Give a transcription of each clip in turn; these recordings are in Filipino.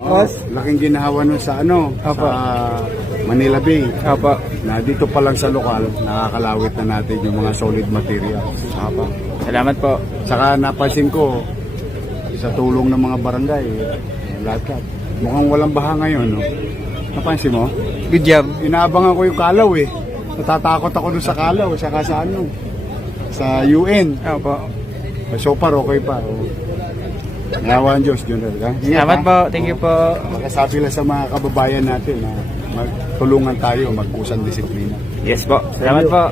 Boss? Laking ginahawa nun sa ano, Apo. sa Manila Bay. Opo. Na dito pa lang sa lokal, nakakalawit na natin yung mga solid materials. Opo. Salamat po. Saka napansin ko, sa tulong ng mga barangay, lahat. Mukhang walang baha ngayon, no? Napansin mo? Good job. Inaabangan ko yung kalaw eh. Natatakot ako dun sa kalaw, saka sa ano, sa UN. Opo. So far, okay pa. Ngawa ang Diyos, Junel. Salamat po. Thank you po. Makasabi lang sa mga kababayan natin na magtulungan tayo, mag-usang disiplina. Yes po. Salamat po.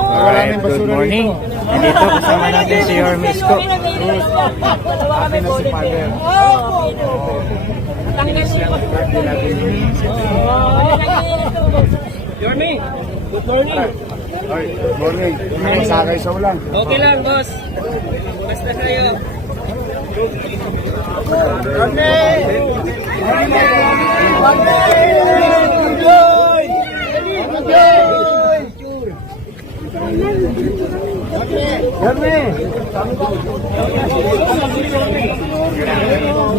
Alright, good morning. Nandito kasama natin si Yormisco. Akin na si Father. Yorme, good morning. Ay, good morning. Masakay sa ulan. Okay lang, boss. Basta kayo.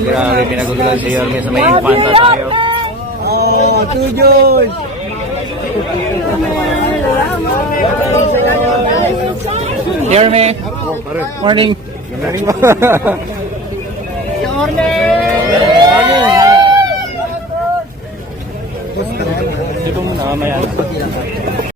Grabe, pinagugulan si Yorme sa may infanta tayo. Yorme, morning. Ito muna, mamaya.